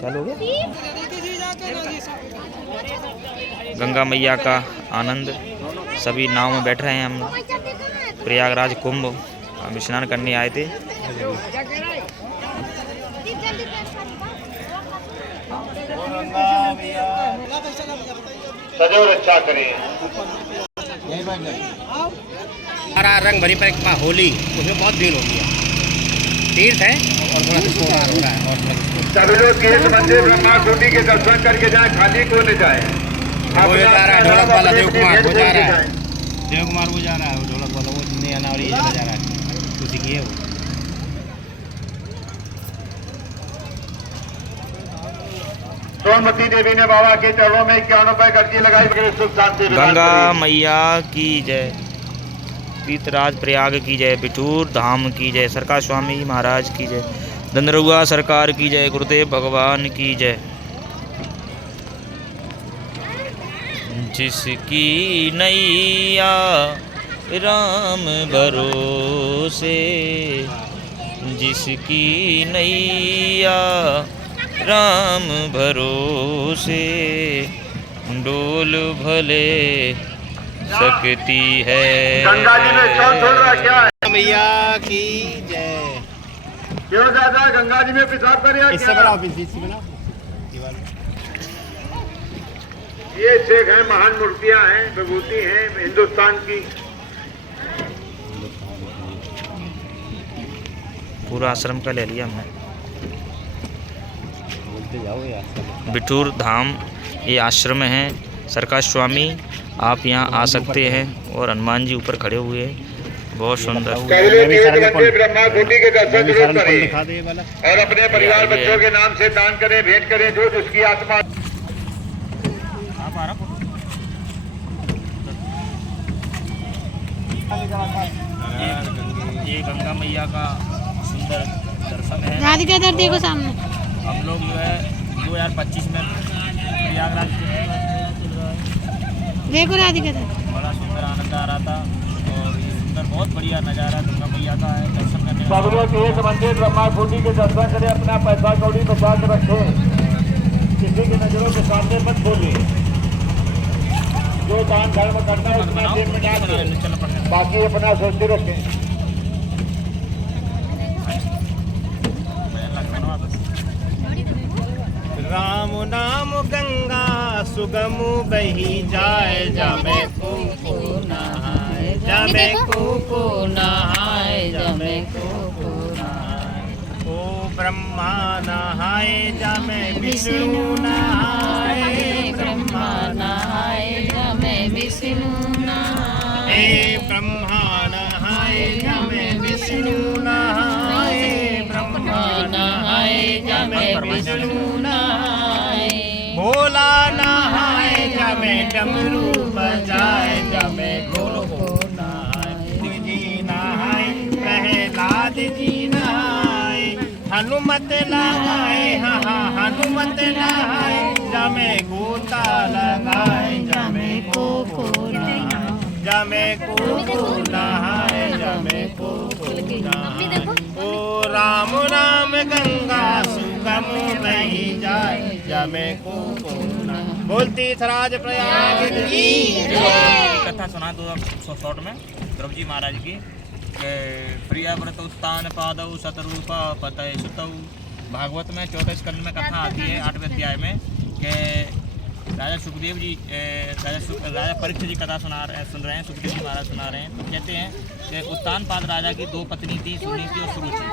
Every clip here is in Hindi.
चलोगे? गंगा मैया का आनंद, सभी नाव में बैठ रहे हैं हम। प्रयागराज कुंभ हम स्नान करने आए थे। सदैव रक्षा करें। हरा रंग भरी परिक्रमा होली, उसमें बहुत भीड़ होती है। तीर्थ है और थोड़ा सा सोनार हो रहा है और सभी लोग केश मंदिर ब्रह्मा कुटी के दर्शन करके जाए, खाली को ले जाए। वो जा रहा है ढोलक वाला देव कुमार, वो जा रहा है देव कुमार, वो जा रहा है वो ढोलक वाला, वो नहीं आना और ये जा रहा है उसी की है वो। सोनमती देवी ने बाबा के चरणों में 51 रुपए गर्जी लगाई, सुख शांति। गंगा मैया की जय, तीर्थराज प्रयाग की जय, बिठूर धाम की जय, सरकार स्वामी महाराज की जय, दंदरुआ सरकार की जय, गुरुदेव भगवान की जय। जिसकी नैया राम भरोसे, जिसकी नैया राम भरोसे, डोल भले सकती है। गंगा जी में कौन छोड़ रहा क्या है? मैया की जय। क्यों दादा गंगा जी में पेशाब करे? इससे बड़ा ऑफिस इससे बना ये शेख हैं, महान मूर्तियां हैं, विभूति हैं हिंदुस्तान की। पूरा आश्रम का ले लिया हमने। बोलते जाओ यार। बिठूर धाम ये आश्रम है। सरकार स्वामी आप यहाँ आ सकते हैं और हनुमान जी ऊपर खड़े हुए हैं, बहुत सुंदर। ब्रह्मा कुटी के दर्शन जरूर करें दिखा दे वाला और अपने परिवार बच्चों के नाम से दान करें, भेंट करें, जो जिसकी आत्मा। ये गंगा मैया का सुंदर दर्शन है। राधिका इधर देखो सामने। हम लोग जो है 2025 में प्रयागराज देखो राधिका इधर। बड़ा सुंदर आनंद आ रहा था और ये सुंदर बहुत बढ़िया नज़ारा गंगा मैया का है। दर्शन करने सब लोग एक मंदिर ब्रह्मा कुटी के दर्शन करें, अपना पैसा कौड़ी बचा के रखें, किसी की नजरों के सामने मत बोलिए। जो दान धर्म करना है उसमें जेब में डाल दें, बाकी अपना सोचते रखें। राम नाम गंगा सुगम बही जाए, जामे को नहाए, जामे को नहाए, जामे को नहाए। ओ ब्रह्मा नहाए, जामे विष्णु नहाए, ब्रह्मा नहाए, जामे विष्णु नहाए, ब्रह्मा नहाए, जामे विष्णु नहाए, ब्रह्मा नहाए, जामे विष्णु नहाए, भोला नहाए, जामे डमरू बजाए, जामे गोलो नहाए, जी नहाए, प्रहलाद जी नहाए, हनुमत नहाए, हाँ हनुमत नहाए, जामे गोता लगाए, जामे को नहाए, जामे को नहाए, जामे को नहाए। ओ राम राम गंगा सुगम बही जाए, जामे को नहाए। बोलती थराज प्रयाग की कथा सुना दो शॉर्ट में ध्रुव जी महाराज की। प्रिया व्रत उत्तान पादौ शतरूपा पतय सुतौ। भागवत में 14 स्कंद में कथा आती है 8वें अध्याय में कि राजा सुखदेव जी राजा परीक्षित जी कथा सुन रहे हैं, सुखदेव जी महाराज सुना रहे हैं। तो कहते हैं कि उत्तान पाद राजा की 2 पत्नी थी, सुनीति और सुरुचि।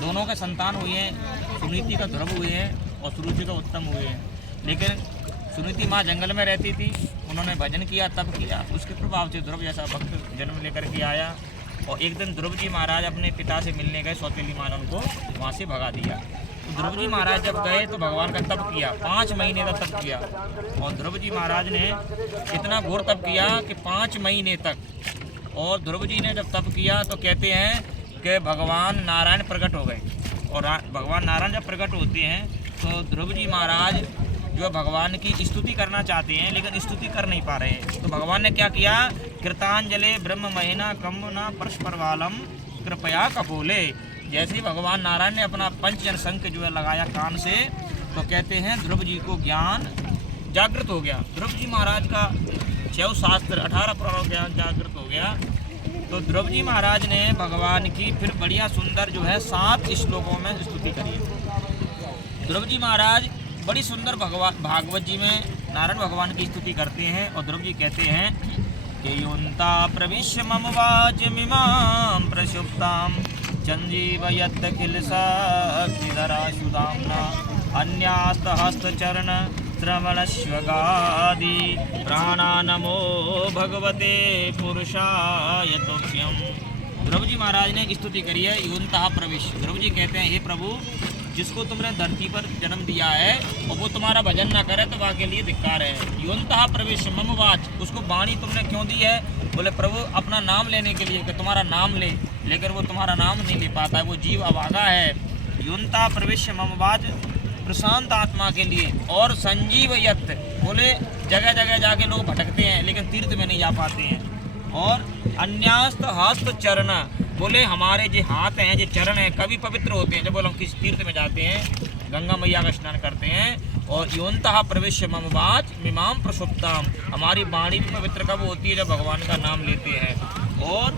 दोनों के संतान हुए हैं, सुनीति का ध्रुव हुए हैं और सुरुचि का उत्तम हुए हैं। लेकिन सुनीति माँ जंगल में रहती थी, उन्होंने भजन किया, तप किया, उसके प्रभाव से ध्रुव जैसा भक्त जन्म लेकर के आया। और एक दिन ध्रुव जी महाराज अपने पिता से मिलने गए, सौतेली माँ ने उनको वहाँ से भगा दिया। तो ध्रुव जी महाराज जब गए तो भगवान का तप किया, 5 महीने का तप किया। और ध्रुव जी महाराज ने इतना घोर तप किया कि 5 महीने तक। और ध्रुव जी ने जब तप किया तो कहते हैं कि भगवान नारायण प्रकट हो गए। और भगवान नारायण जब प्रकट होते हैं तो ध्रुव जी महाराज जो भगवान की स्तुति करना चाहते हैं लेकिन स्तुति कर नहीं पा रहे हैं। तो भगवान ने क्या किया, कृतांजलि ब्रह्म महीना कम्बुना परस्पर वालम कृपया कपोले। जैसे ही भगवान नारायण ने अपना पंचजन शंख जो है लगाया कान से, तो कहते हैं ध्रुव जी को ज्ञान जागृत हो गया। ध्रुव जी महाराज का 6 शास्त्र 18 पुराण ज्ञान जागृत हो गया। तो ध्रुव जी महाराज ने भगवान की फिर बढ़िया सुंदर जो है 7 श्लोकों में स्तुति करी। ध्रुव जी महाराज बड़ी सुंदर भागवत जी में नारायण भगवान की स्तुति करते हैं। और ध्रुव जी कहते हैं कि योन्ता प्रविश्य मम वाचमिमां प्रसुप्तां चंजीवयत् किल शक्तिधरा सुदाम्ना अन्यास्तहस्तचरण श्रवणश्वगादि प्राणा नमो भगवते पुरुषाय तुभ्यं। ध्रुव जी महाराज ने स्तुति करी है योन्ता प्रविश्य। ध्रुव जी कहते हैं हे प्रभु, जिसको तुमने धरती पर जन्म दिया है और वो तुम्हारा भजन ना करे तो वाके लिए धिक्कार है। योन्ता प्रवेश मम वाच, उसको वाणी तुमने क्यों दी है? बोले प्रभु अपना नाम लेने के लिए, कि तुम्हारा नाम ले, लेकिन वो तुम्हारा नाम नहीं ले पाता है, वो जीव अभागा है। योन्ता प्रवेश मम वाच प्रशांत आत्मा के लिए। और संजीवयत, बोले जगह जगह जाके लोग भटकते हैं लेकिन तीर्थ में नहीं जा पाते हैं। और अन्यास्त हस्त चरण, बोले हमारे जो हाथ हैं जो चरण हैं कभी पवित्र होते हैं जब बोले हम किसी तीर्थ में जाते हैं, गंगा मैया का स्नान करते हैं। और योन्ता प्रवेश मम वाच मिमां प्रसुप्ताम, हमारी वाणी भी पवित्र कब होती है? जब भगवान का नाम लेते हैं। और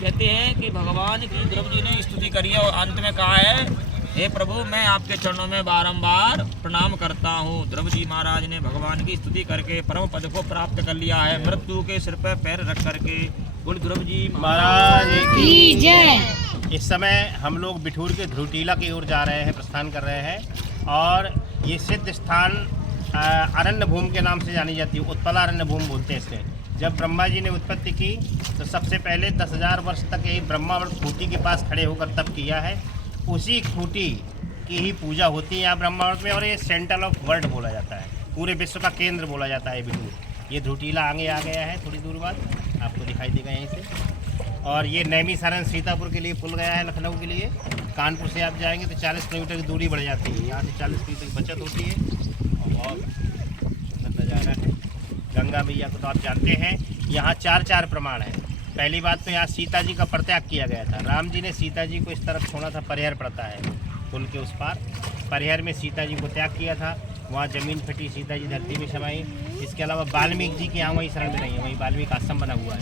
कहते हैं कि भगवान की ध्रुव जी ने स्तुति करी है और अंत में कहा है हे प्रभु मैं आपके चरणों में बारंबार प्रणाम करता हूँ। ध्रुव जी महाराज ने भगवान की स्तुति करके परम पद को प्राप्त कर लिया है, मृत्यु के सिर पर पैर रख करके। बोल ध्रुव जी महाराज की जय। इस समय हम लोग बिठूर के ध्रुटीला की ओर जा रहे हैं, प्रस्थान कर रहे हैं। और ये सिद्ध स्थान अरण्य भूमि के नाम से जानी जाती है, उत्पला अरण्य भूमि बोलते हैं इसे। जब ब्रह्मा जी ने उत्पत्ति की तो सबसे पहले 10,000 वर्ष तक यही ब्रह्मावर्त खूंटी के पास खड़े होकर तप किया है। उसी खूंटी की ही पूजा होती है यहाँ ब्रह्मावर्त में। और ये सेंटर ऑफ वर्ल्ड बोला जाता है, पूरे विश्व का केंद्र बोला जाता है बिठूर। ये ध्रुटीला आगे आ गया है, थोड़ी दूर बाद आपको दिखाई देगा यहीं से। और ये नैमिसारण सीतापुर के लिए पुल गया है, लखनऊ के लिए। कानपुर से आप जाएंगे तो 40 किलोमीटर की दूरी बढ़ जाती है, यहाँ से 40 किलोमीटर की बचत होती है। और सुंदर नज़ारा है। गंगा मैया को तो आप जानते हैं, यहाँ 4 प्रमाण हैं। पहली बात तो यहाँ सीता जी का परित्याग किया गया था। राम जी ने सीता जी को इस तरफ छोड़ा था, परिहर पड़ता है पुल के उस पार। परिहर में सीता जी को त्याग किया था, वहाँ जमीन फटी, सीता जी धरती में समाई। इसके अलावा वाल्मीकि जी के यहाँ वहीं शरण में नहीं है, वहीं वाल्मीकि आश्रम बना हुआ है।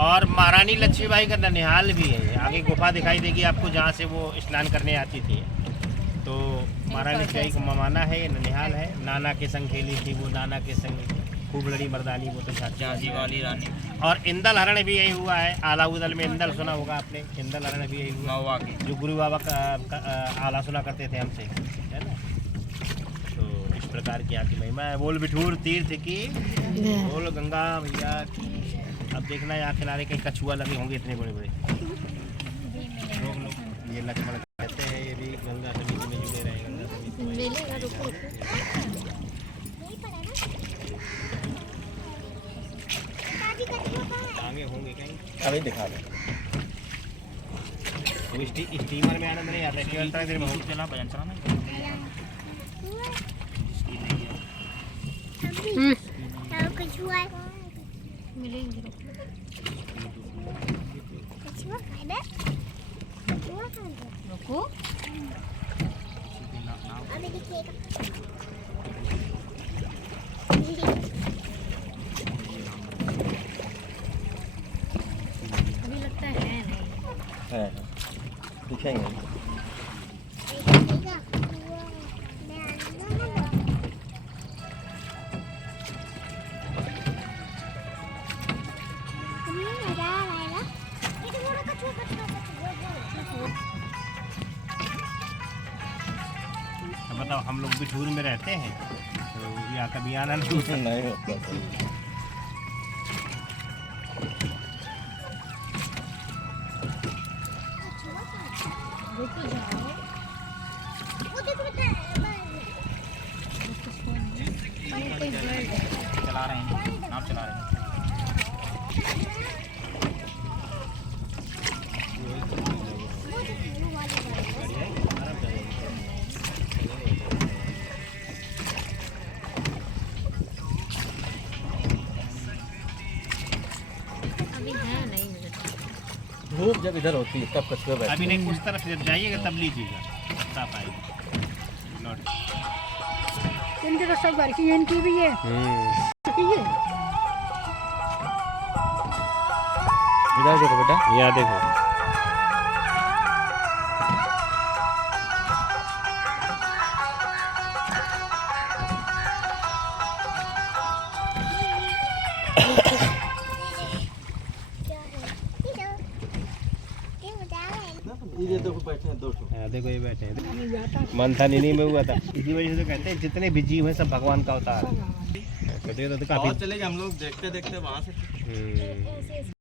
और महारानी लक्ष्मीबाई का ननिहाल भी है, आगे गुफा दिखाई देगी आपको जहाँ से वो स्नान करने आती थी। तो महारानी लक्ष्मीबाई का ममाना है, ये ननिहाल है। नाना के संग खेली थी वो, नाना के संग खूब लड़ी मर्दानी, वो तो झांसी वाली रानी। और इंदल हरण भी यही हुआ है, आला उदल में इंदल सुना होगा आपने, इंदल हरण भी यही हुआ जो गुरु बाबा का आला सुना करते थे हमसे, है ना। तो इस प्रकार की यहाँ की महिमा है। बोल बिठूर तीर्थ की, बोल गंगा मैया की। अब देखना यहाँ किनारे कहीं कछुआ लगे होंगे इतने बड़े बड़े। लोग ये लक्ष्मण कहते हैं, ये भी गंगा समिति में जुड़े रहे। गंगा समिति आगे होंगे कहीं, अभी दिखा दो। तो स्टीमर में आनंद नहीं आता, स्टीमर देर में हो चला भजन चला ना। है दिखेंगे। बताओ, हम लोग बिठूर में रहते हैं तो यहाँ कभी आना नहीं होता। चला रहे हैं, नाव चला रहे हैं। धूप जब इधर होती है तब कछुए बैठते अभी नहीं, उस तरफ जब जाइएगा तब लीजिएगा, साफ आएगा। लौट इनके तो सब घर की है, इनकी भी है। इधर देखो बेटा, यहाँ देखो। ये देखो बैठे हैं 2 ठो। हाँ देखो ये बैठे हैं, मंथन इन्हीं में हुआ था। इसी वजह से कहते हैं जितने भी जीव हैं सब भगवान का अवतार है। तो काफी चले गए हम लोग देखते देखते वहाँ से।